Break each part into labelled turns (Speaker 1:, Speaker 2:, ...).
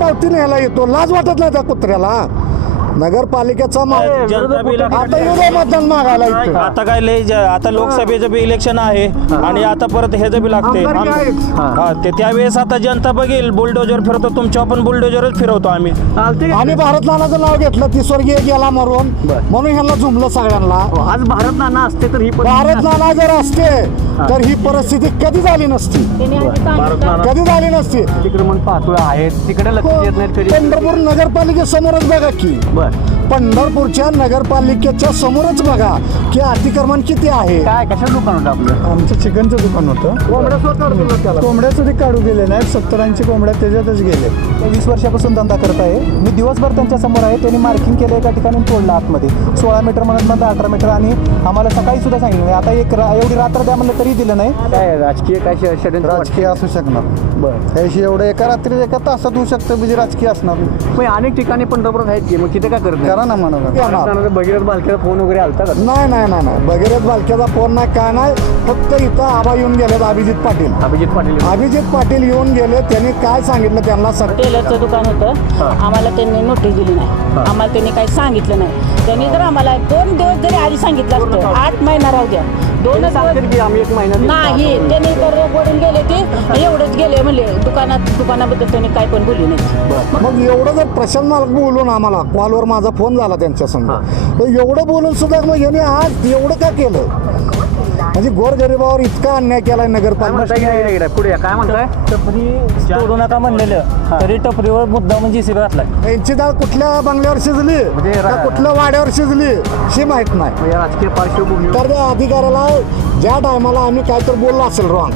Speaker 1: पावती न्यायला येतो, लाज वाटत नाही त्या कुत्र्याला? नगरपालिकेचा आता येऊ मतदान मागायला इथं.
Speaker 2: आता काय लय आता लोकसभेचं बी इलेक्शन आहे आणि आता परत ह्याचं बी लागते. ते त्यावेळेस आता जनता बघेल, बुलडोजर फिरवतो, तुमच्यावर पण बुलडोजरच फिरवतो आम्ही.
Speaker 1: आणि भारत नानाचं नाव घेतलं, ती स्वर्गीय गेला मरून, म्हणून ह्यांना झुमलं सगळ्यांना.
Speaker 3: आज भारत नाना असते तर ही
Speaker 1: भारत नाना जर असते तर ही परिस्थिती कधी झाली नसती, कधी झाली नसती.
Speaker 3: अतिक्रमण पाहतोय आहेत, तिकडे लक्ष देत नाहीत कधी.
Speaker 1: पंढरपूर नगरपालिकेसमोरच बघा की, पंढरपूरच्या नगरपालिकेच्या समोरच बघा की अतिक्रमण किती आहे.
Speaker 3: काय कशा दुकान होतं आपलं?
Speaker 4: आमचं चिकनचं दुकान होतं. कोंबड्याचं ते काढू दिले नाही, 70-80 कोंबड्या त्याच्यातच गेले. 20 वर्षापासून धंदा करत आहे मी. दिवसभर त्यांच्या समोर आहे. त्यांनी मार्किंग केलं, एका ठिकाणी तोडलं आतमध्ये 16 मीटर म्हणत म्हणतं 18 मीटर, आणि आम्हाला सकाळी सुद्धा सांगितलं नाही. आता एवढी रात्र द्या म्हणलं तरी दिलं नाही.
Speaker 3: काय राजकीय काय षडयंत्र
Speaker 4: राजकीय असू शकणार. बरं, याशी एवढं एका रात्री एका तासात होऊ शकतं, म्हणजे राजकीय असणार.
Speaker 3: पण अनेक ठिकाणी पंढरपुरात आहेत की, मग तिथे काय करत
Speaker 4: करा ना म्हणा.
Speaker 3: भगीरथ बालकेचा फोन वगैरे आलता का?
Speaker 1: नाही नाही नाही नाही, भगीरथ बालकेचा फोन नाही, काय नाही. फक्त इथं आबा येऊन गेलेत, अभिजित पाटील येऊन गेले. त्यांनी काय सांगितलं त्यांना?
Speaker 5: टेलरचं दुकान होतं, आम्हाला त्यांनी नोटीस दिली नाही, आम्हाला त्यांनी काही सांगितलं नाही. त्यांनी जर आम्हाला 2 दिवस जरी आधी सांगितलं असतं, 8 महिना राहू द्या, 2 दिवस
Speaker 3: आम्ही 1 महिना
Speaker 5: नाही, त्यांनी तर पडून गेले ते एवढंच गेले म्हणले. दुकानाबद्दल त्यांनी काय पण बोलली नाही.
Speaker 1: मग एवढं जर प्रशांत मालक बोलून आम्हाला कॉलवर माझा फोन झाला त्यांच्या संग, एवढं बोलून सुद्धा मग यांनी आज एवढं का केलं? म्हणजे गोरगरिबावर इतका अन्याय केलाय नगरपालिका.
Speaker 3: पुढे काय म्हणताय?
Speaker 2: टपरी तोडू नका म्हणलेलं तरी टपरीवर मुद्दा म्हणजे शिबिर घातलाय.
Speaker 1: यांची डाळ कुठल्या बंगल्यावर शिजली का कुठल्या वाड्यावर शिजली हे माहित नाही.
Speaker 3: राजकीय पार्श्वभूमी
Speaker 1: तर त्या अधिकाऱ्याला ज्या टायमाला आम्ही काय तर बोललो असेल रॉंग,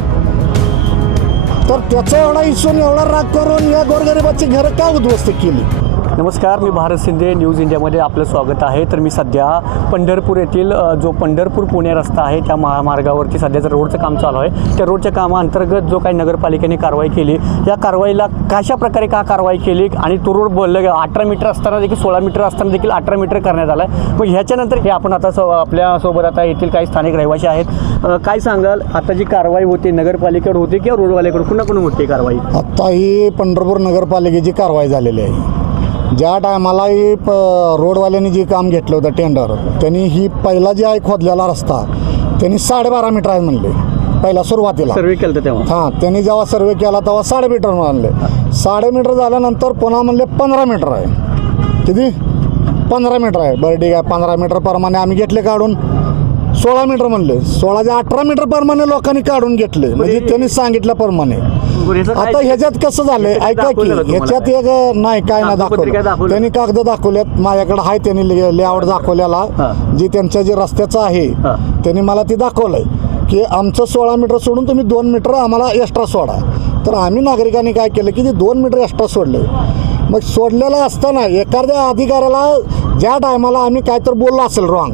Speaker 1: तर त्याचा एवढा इशून एवढा राग करून या गोरगरिबाची घरं का उद्ध्वस्त केली?
Speaker 3: नमस्कार, मी भारत शिंदे, न्यूज इंडियामध्ये आपलं स्वागत आहे. तर मी सध्या पंढरपूर येथील जो पंढरपूर पुणे रस्ता आहे त्या महामार्गावरती सध्याचं रोडचं काम चालू आहे. त्या रोडच्या कामाअंतर्गत जो काही नगरपालिकेने कारवाई केली, या कारवाईला कशा प्रकारे का कारवाई केली, आणि तो रोड बोललं 18 मीटर असताना देखील 16 मीटर असताना देखील 18 मीटर करण्यात आला आहे. मग ह्याच्यानंतर हे आपण आता आपल्यासोबत आता येथील काही स्थानिक रहिवासी आहेत. काय सांगाल, आता जी कारवाई होते नगरपालिकेकडे होते किंवा रोडवाल्याकडे, कुणाकडून होते कारवाई?
Speaker 1: आत्ता ही पंढरपूर नगरपालिकेची कारवाई झालेली आहे. ज्या टायमाला ही रोडवाल्यांनी जे काम घेतलं होतं टेंडर, त्यांनी ही पहिला जे आहे खोदलेला रस्ता त्यांनी 12.5 मीटर आहे म्हणले पहिला सुरुवातीला
Speaker 3: सर्वे केलं तेव्हा.
Speaker 1: हां, त्यांनी जेव्हा सर्वे केला तेव्हा 6.5 मीटर म्हणले. 6.5 मीटर झाल्यानंतर पुन्हा म्हणले 15 मीटर आहे. किती? 15 मीटर आहे. बरं ठीक आहे, 15 मीटर प्रमाणे आम्ही घेतले काढून. 16 मीटर म्हणले, 16 ते 18 मीटर प्रमाणे लोकांनी काढून घेतले, म्हणजे त्यांनी सांगितल्याप्रमाणे. आता ह्याच्यात कसं झालंय ऐका की, ह्याच्यात एक नाही काय ना दाखवलं त्यांनी, कागद दाखवल्यात माझ्याकडे आहे, त्यांनी लेआउट दाखवलेला जी त्यांच्या जे रस्त्याचं आहे त्यांनी मला ते दाखवलंय की आमचं 16 मीटर सोडून तुम्ही 2 मीटर आम्हाला एक्स्ट्रा सोडा. तर आम्ही नागरिकांनी काय केलं की ते 2 मीटर एक्स्ट्रा सोडले. मग सोडलेलं असताना एखाद्या अधिकाऱ्याला ज्या टायमाला आम्ही काय तर बोललो असेल रॉंग,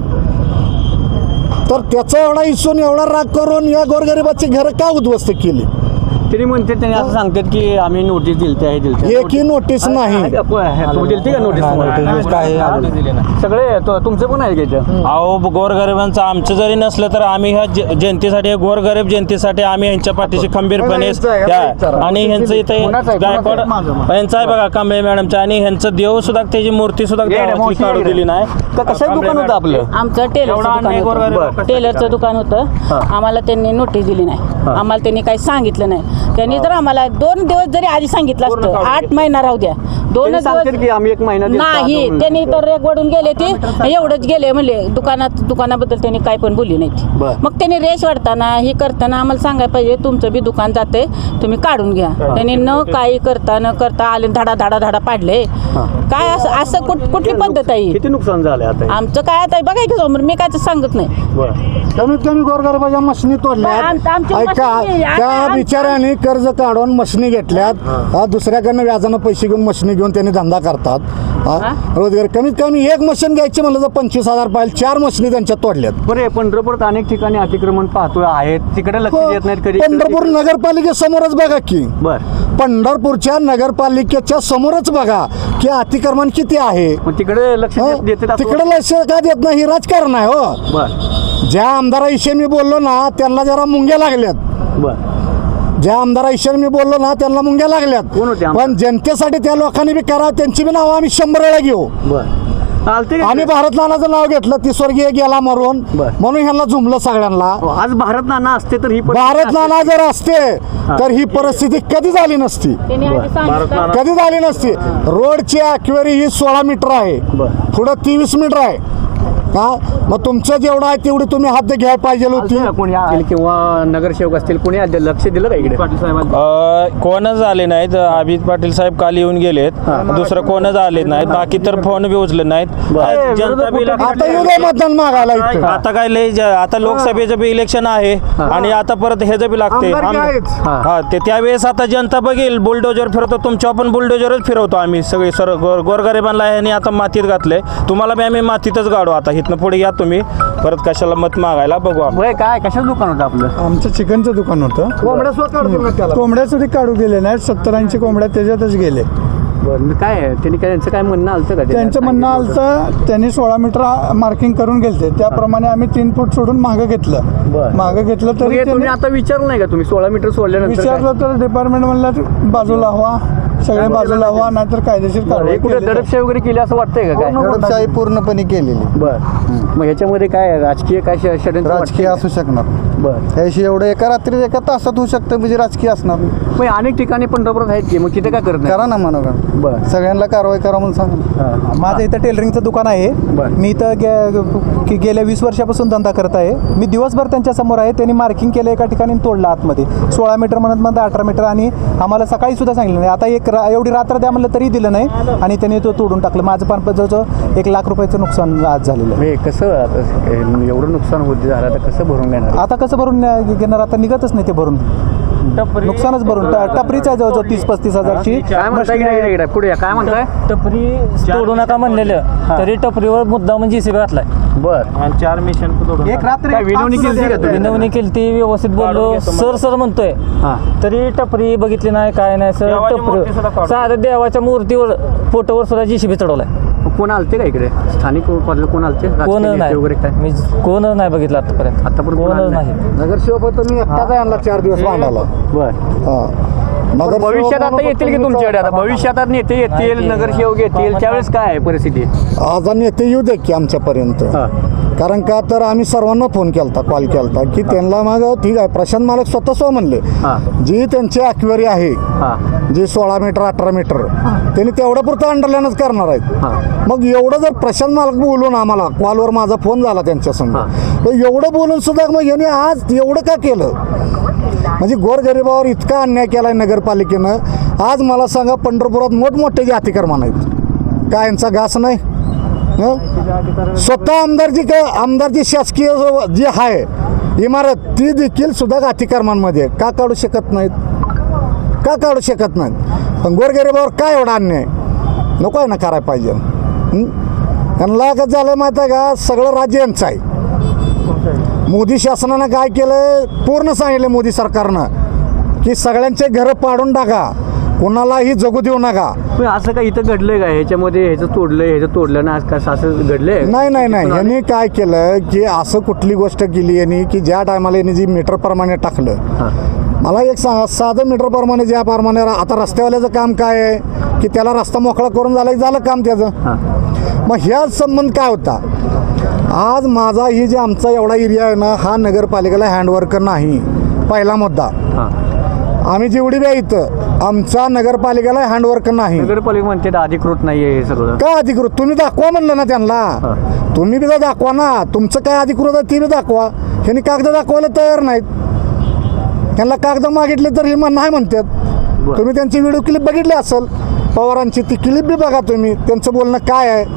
Speaker 1: तर त्याचा एवढा इशून एवढा राग करून या गोरगरिबाची घरं का उद्ध्वस्त केली?
Speaker 3: तरी म्हणते त्यांनी असं सांगतात की आम्ही नोटीस दिलते आहे,
Speaker 1: एकही नोटीस नाही.
Speaker 3: दिलते का नोटीस? सगळे तुमचं पण आहे का?
Speaker 2: अहो, गोरगरिबांचं आमचं जरी नसलं तर आम्ही ह्या जनतेसाठी, गोरगरीब जनतेसाठी आम्ही ह्यांच्या पाठीशी खंबीरपणे, आणि ह्यांचं इथे गायकवाड यांचं आहे बघा, कांबळे मॅडमचं, आणि ह्यांचं देव सुद्धा, त्याची मूर्ती सुद्धा काढू दिली नाही.
Speaker 3: कसं दुकान होतं आपलं?
Speaker 5: आमचं टेलरचं दुकान होतं, आम्हाला त्यांनी नोटीस दिली नाही, आम्हाला त्यांनी काही सांगितलं नाही. त्यांनी जर आम्हाला 2 दिवस जरी आधी सांगितलं असतं, 8 महिना राहू द्या, 2 दिवस
Speaker 3: आम्ही 1 महिना
Speaker 5: नाही, त्यांनी तर वडून गेले ते एवढंच गेले म्हणले. दुकानाबद्दल त्यांनी काय पण बोलली नाही. मग त्यांनी रेश वाढताना हे करताना आम्हाला सांगायला पाहिजे, तुमचं बी दुकान जाते, तुम्ही काढून घ्या. त्यांनी न काही करता आले, धाडा पाडले. काय असं कुठली पद्धत आहे?
Speaker 3: किती नुकसान झालं आता?
Speaker 5: आमचं काय आता बघा की समोर, मी काय सांगत नाही.
Speaker 1: कमीत कमी गोरगरिबाच्या मशनी तोडल्यात. ऐका, त्या बिचाऱ्याने कर्ज काढून मशनी घेतल्यात, दुसऱ्याकडनं व्याजानं पैसे घेऊन मशनी घेऊन त्यांनी धंदा करतात. रोजगार कमीत कमी एक मशीन घ्यायची म्हणलं तर 25,000 पाहिजे, 4 मशनी त्यांच्या तोडल्यात.
Speaker 3: बरे, पंढरपूरात अनेक ठिकाणी अतिक्रमण पाहतोय आहेत, तिकडे लक्ष देत नाहीत कधी.
Speaker 1: पंढरपूर नगरपालिकेसमोरच बघा की, पंढरपूरच्या नगरपालिकेच्या समोरच बघा की अतिक्रमण किती आहे.
Speaker 3: तिकडे लक्ष
Speaker 1: तिकडे लक्ष का देत नाही? ही राजकारण आहे हो. ज्या आमदाराविषयी मी बोललो ना, त्यांना जरा मुंग्या लागल्यात. ज्या आमदार आयुष्यात मी बोललो ना त्यांना मुंग्या
Speaker 3: कोण होते
Speaker 1: लागल्यात
Speaker 3: आमदार?
Speaker 1: पण जनतेसाठी त्या लोकांनी बी करावं त्यांची बी नावं आम्ही 100 वेळा घेऊ.
Speaker 3: बर आलते का?
Speaker 1: आम्ही भारत नानाचं नाव घेतलं ती स्वर्गीय गेला मरून
Speaker 3: बर.
Speaker 1: म्हणून ह्यांना झुमलं सगळ्यांना.
Speaker 3: हो, आज भारत नाना असते तर ही परिस्थिती
Speaker 1: भारत
Speaker 3: असते.
Speaker 1: नाना जर असते तर ही परिस्थिती कधी झाली नसती,
Speaker 5: त्यांनी आधी सांगितलं
Speaker 1: कधी झाली नसती. रोडची अक्वेरी ही 16 मीटर आहे,
Speaker 3: बर.
Speaker 1: पुढं 23 मीटर आहे. हा मग तुमचं जेवढं आहे तेवढी तुम्ही हात घ्यायला पाहिजे होती.
Speaker 3: आलते का कोणी आले किंवा नगरसेवक असतील कोणी आले? लक्ष दिलं का इकडे?
Speaker 2: कोणच आले नाहीत. अभित पाटील साहेब काल येऊन गेलेत, दुसरं कोणच आले नाहीत. बाकी तर फोन बी उचलले नाहीत. जनता बी
Speaker 1: आता येऊ दे मतदान मागायला इथं.
Speaker 2: आता काय लय आता लोकसभेचं बी इलेक्शन आहे आणि आता परत ह्याचं बी लागते.
Speaker 1: आमदारकी आहेच.
Speaker 2: हा ते त्यावेळेस आता जनता बघेल. बुलडोजर फिरवतो, तुमच्या पण बुलडोजरच फिरवतो आम्ही सगळे गोरगरिबांना ह्यांनी आता मातीत घातले. तुम्हाला बी आम्ही मातीतच गाडू. आता इथनं पुढे या तुम्ही परत कशाला मत मागायला बघू आपण.
Speaker 3: वय काय कशाचं दुकान होतं आपलं?
Speaker 4: आमचं चिकनचं दुकान होतं. कोंबड्या सुद्धा काढू गेले नाहीत. 70-80 कोंबड्या त्याच्यातच गेले.
Speaker 3: बरं काय आहे? त्यांनी काय त्यांचं काय म्हणणं आलं का?
Speaker 4: त्यांचं म्हणणं आलं त्यांनी 16 मीटर मार्किंग करून गेलते त्याप्रमाणे आम्ही 3 फूट सोडून मागं घेतलं.
Speaker 3: बरं.
Speaker 4: मागं घेतलं
Speaker 3: तरी
Speaker 4: तरी
Speaker 3: तुम्ही
Speaker 4: त्यांनी
Speaker 3: आता विचारलं नाही का तुम्ही 16 मीटर सोडल्यानंतर काय?
Speaker 4: विचारलं तर डिपार्टमेंट म्हणलं बाजूला हवा, सगळे बाजूला हवा, नाहीतर कायदेशीर
Speaker 3: बरं,
Speaker 4: कारवाई
Speaker 3: हे कुठे
Speaker 4: केली जाईल.
Speaker 3: दडपशाही वगैरे केली असं वाटतंय का काय?
Speaker 6: दडपशाही पूर्णपणे केलेली.
Speaker 3: बर मग ह्याच्यामध्ये काय आहे? राजकीय काय षडयंत्र
Speaker 6: राजकीय
Speaker 3: वाटतंय
Speaker 6: असू शकणार.
Speaker 3: बर
Speaker 6: याशी एवढं एका रात्री एका तासात होऊ शकतं म्हणजे राजकीय असणार.
Speaker 3: मग अनेक ठिकाणी पंढरपुरात आहेत की मग तिथे काय करत नाही?
Speaker 6: करा ना म्हणा
Speaker 3: बर
Speaker 6: सगळ्यांना कारवाई करा म्हणून सांगा.
Speaker 4: माझं इथं टेलरिंगचं दुकान आहे.
Speaker 3: बरं.
Speaker 4: मी इथं गेल्या 20 वर्षापासून धंदा करत आहे. मी दिवसभर त्यांच्या समोर आहे. त्यांनी मार्किंग केलं एका ठिकाणी तोडलं आतमध्ये 16 मीटर म्हणत 18 मीटर आणि आम्हाला सकाळी सुद्धा सांगितलं नाही. आता एवढी रात्र द्या म्हणलं तरी दिलं नाही आणि त्यांनी तो तोडून टाकलं. माझं पण जवळजवळ 1 लाख रुपयाचं नुकसान आज झालेलं आहे.
Speaker 3: हे कसं आता एवढं नुकसान होत झालं तर कसं भरून घेणार?
Speaker 4: आता कसं भरून घेणार? आता निघतच नाही ते भरून. नुकसानच भरून टपरीच आहे जवळजवळ 30-35 हजारची.
Speaker 3: काय म्हणताय इकडे पुढे या, काय म्हणताय?
Speaker 7: टपरी तोडू नका म्हणलेलं तरी टपरीवर मुद्दा म्हणजे जीसीबी घातलाय.
Speaker 3: बर
Speaker 2: आणि 4 मिशन
Speaker 4: एक रात्र
Speaker 3: काय विनवणी केली का तुम्ही?
Speaker 7: विनवणी केली ती व्यवस्थित बोललो सर म्हणतोय
Speaker 3: हा
Speaker 7: तरी टपरी बघितली नाही काय नाही सर.
Speaker 2: देवाची मूर्ती सुद्धा
Speaker 7: टपरी
Speaker 2: काढून.
Speaker 7: साध्या देवाच्या मूर्तीवर फोटोवर सुद्धा जीसीबी चढवलाय.
Speaker 3: मग कोण आलते का इकडे? स्थानिक कोण आलते? राजकीय
Speaker 7: कोण
Speaker 3: नेते
Speaker 7: नाही
Speaker 3: वगैरे काय?
Speaker 7: मी कोण नाही बघितलं आतापर्यंत.
Speaker 3: आतापर्यंत कोण
Speaker 7: कोणच
Speaker 3: आलं
Speaker 7: नाही.
Speaker 1: नगरसेवक होतो मी एकटाच आहे यांना 4 दिवस भांडायला.
Speaker 3: बर
Speaker 1: नगरसेवक
Speaker 3: भविष्यात आता
Speaker 1: म्हणून
Speaker 3: येतील की
Speaker 1: फक्त
Speaker 3: तुमच्याकडे? आता
Speaker 1: मी
Speaker 3: भविष्यात आता नेते येतील, नगरसेवक येतील, त्यावेळेस काय आहे परिस्थिती?
Speaker 1: आज नेते येऊ दे की आमच्यापर्यंत.
Speaker 3: हा.
Speaker 1: कारण का तर आम्ही सर्वांना फोन केलता, कॉल केलता की त्यांना मग ठीक आहे प्रशांत मालक स्वतः म्हणले
Speaker 3: हा.
Speaker 1: जी त्यांची अक्वेरी आहे
Speaker 3: हा
Speaker 1: जी 16 मीटर 18 मीटर त्यांनी तेवढं पुरतं अंडरलाईनच करणार आहेत.
Speaker 3: हा
Speaker 1: मग एवढं जर प्रशांत मालक बोलून आम्हाला कॉलवर माझा फोन झाला त्यांच्या संग
Speaker 3: हा.
Speaker 1: तर एवढं बोलून सुद्धा मग यांनी आज एवढं का केलं? म्हणजे गोरगरिबावर इतका अन्याय केलाय नगरपालिकेनं. आज मला सांगा पंढरपुरात मोठमोठे जे अतिक्रमण आहेत काय यांचा घास नाही? हं? स्वतः आमदारची शासकीय जी आहे इमारत ती देखील सुद्धा अतिक्रमणामध्ये का काढू शकत नाहीत? का काढू शकत नाहीत? पण गोरगरिबावर काय एवढा अन्याय नको आहे ना करायला पाहिजे. यांना कसं झालं माहिती आहे का? सगळं राज्य यांचं आहे. मोदी शासनानं काय केलं पूर्ण सांगितलं मोदी सरकारनं की सगळ्यांचे घरं पाडून टाका, कोणालाही जगू देऊ नका.
Speaker 3: पण असं काय इथं घडलंय का? ह्याच्यामध्ये ह्याचं तोडलं ना आज कसं असं घडलंय?
Speaker 1: नाही यांनी काय केलं की असं कुठली गोष्ट केली यांनी की ज्या टायमाला यांनी जी मीटर प्रमाणे टाकलं.
Speaker 3: हा.
Speaker 1: मला एक सांगा साधं मीटर प्रमाणे ज्या प्रमाणे आता रस्त्यावाल्याचं काम काय आहे की त्याला रस्ता मोकळा करून झालं काम त्याचं.
Speaker 3: हा.
Speaker 1: मग ह्या संबंध काय होता? आज माझा ही जे आमचा एवढा एरिया आहे ना हा नगरपालिकेला हँडवर्कर नाही पहिला मुद्दा.
Speaker 3: हा.
Speaker 1: आम्ही जेवढी बी आहे इथं आमचा नगरपालिकेला हँडवर्कर नाही.
Speaker 3: नगरपालिका म्हणते अधिकृत नाहीये हे सगळं.
Speaker 1: का अधिकृत? तुम्ही दाखवा म्हणलं ना त्यांना. तुम्ही बी दाखवा ना तुमचं काय अधिकृत आहे ते बी दाखवा. ह्यांनी कागद दाखवायला तयार नाहीत. त्यांना कागद मागितले तर हे नाही म्हणतात. तुम्ही त्यांची व्हिडिओ क्लिप बघितली असेल पवारांची, ती क्लिप बी बघा तुम्ही. त्यांचं बोलणं काय आहे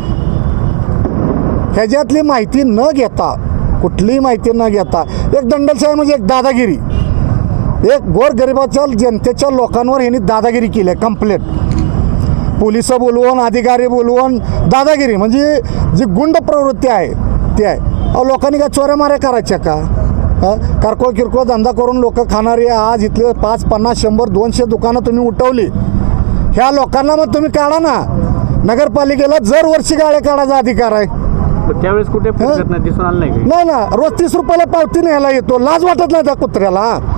Speaker 1: ह्याच्यातली माहिती न घेता कुठलीही माहिती न घेता एक दंडलशाही म्हणजे एक दादागिरी, एक गोरगरिबाच्या जनतेच्या लोकांवर यांनी दादागिरी केली आहे कंप्लेंट. पोलिस बोलवून अधिकारी बोलवून दादागिरी म्हणजे जी गुंड प्रवृत्ती आहे ती आहे. अहो लोकांनी काय चोऱ्या माऱ्या करायच्या का? किरकोळ किरकोळ धंदा करून लोक खाणारी आज इथले 5, 50, 100, 200 दुकानं तुम्ही उठवली. ह्या लोकांना मग तुम्ही काढा ना. नगरपालिकेला जर वर्षी गाड्या काढायचा अधिकार आहे.
Speaker 3: त्यावेळेस कुठे फिरकत नाही, दिसून आलं नाही का?
Speaker 1: नाही ना रोज 30 रुपयाला पावती न्यायला येतो. लाज वाटत नाही त्या कुत्र्याला?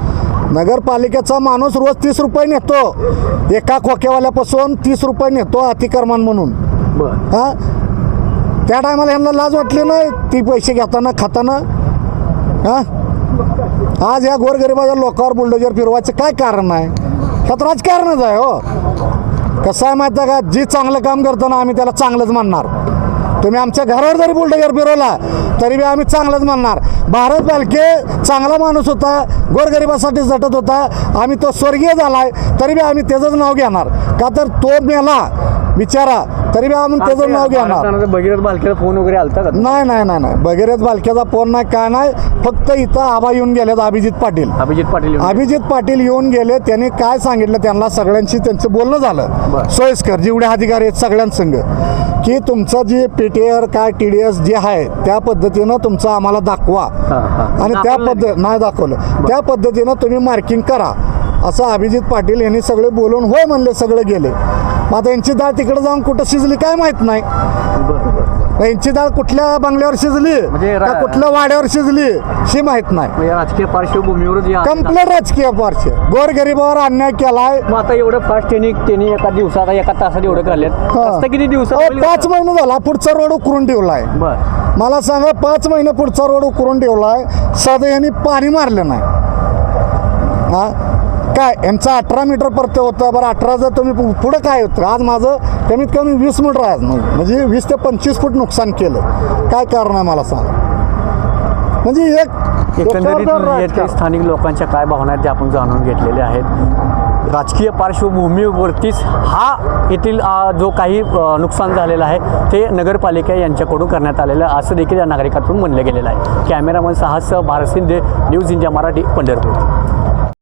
Speaker 1: नगरपालिकेचा माणूस रोज 30 रुपये नेतो, एका खोक्यावाल्यापासून 30 रुपये नेतो अतिक्रमण म्हणून.
Speaker 3: बरं.
Speaker 1: हां, त्या टायमाला यांना लाज वाटली नाही ती पैसे घेताना खाताना. हां, आज या गोरगरिबाच्या लोकांवर बुलडोजर फिरवायचं काय कारण आहे? ह्यात राजकारणच आहे हो. कसं आहे माहिती आहे का, जी चांगलं काम करतं ना आम्ही त्याला चांगलंच म्हणणार. तुम्ही आमच्या घरावर जरी बुलडोजर फिरवला तरी बी आम्ही चांगलंच म्हणणार. भारत बालके चांगला माणूस होता, गोरगरिबासाठी झटत होता. आम्ही तो स्वर्गीय झालाय तरी बी आम्ही त्याचंच नाव घेणार. का तर तो मेला विचारा तरी बी आम्ही त्याचं नाव घेणार.
Speaker 3: भगीरथ बालकेचा फोन वगैरे आलता का?
Speaker 1: नाही नाही नाही नाही, भगीरथ बालकेचा फोन नाही, काय नाही. फक्त इथं आबा येऊन गेलेत, अभिजित पाटील. अभिजित पाटील येऊन गेले. त्यांनी काय सांगितलं, त्यांना सगळ्यांशी त्यांचं बोलणं झालं सोयीस्कर, जेवढे अधिकारी आहेत सगळ्यांसंग, की तुमचं जे PTR काय TDS जे आहे त्या पद्धतीनं तुमचं आम्हाला दाखवा. आणि त्या नाही दाखवलं, त्या पद्धतीनं तुम्ही मार्किंग करा असं अभिजित पाटील यांनी सगळे बोलून होय म्हणले, सगळे गेले. मग आता यांची डाळ तिकडे जाऊन कुठं शिजली काय माहित नाही. यांची डाळ कुठल्या बंगल्यावर शिजली का कुठल्या वाड्यावर शिजली शी माहित नाही.
Speaker 3: राजकीय पार्श्वभूमीवर
Speaker 1: कंप्लेंट राजकीय पार्श्व गोरगरिबावर अन्याय केलाय.
Speaker 3: मग आता एवढं फास्ट त्यांनी एका दिवसात एका तासात एवढं काढलेत. किती दिवसात?
Speaker 1: 5 महिने झाला पुढचा रोड उकरून ठेवलाय. मला सांगा, 5 महिने पुढचा रोड उकरून ठेवलाय, साधं यांनी पाणी मारलं नाही. हा काय यांचा 18 मीटर परत होतं. बरं 18 जर तुम्ही पुढं काय होतं, आज माझं कमीत कमी 20 मीटर आहे, म्हणजे 20 ते 25 फूट नुकसान केलं. काय कारण आहे मला सांगा. म्हणजे
Speaker 3: एकंदरीत स्थानिक लोकांच्या काय भावना आहेत ते आपण जाणून घेतलेल्या आहेत. राजकीय पार्श्वभूमीवरतीच हा येथील जो काही नुकसान झालेलं आहे ते नगरपालिका यांच्याकडून करण्यात आलेलं आहे असं देखील या नागरिकांकडून म्हणलं गेलेलं आहे. कॅमेरामन साहस भारत शिंदे, न्यूज इंडिया मराठी, पंढरपूर.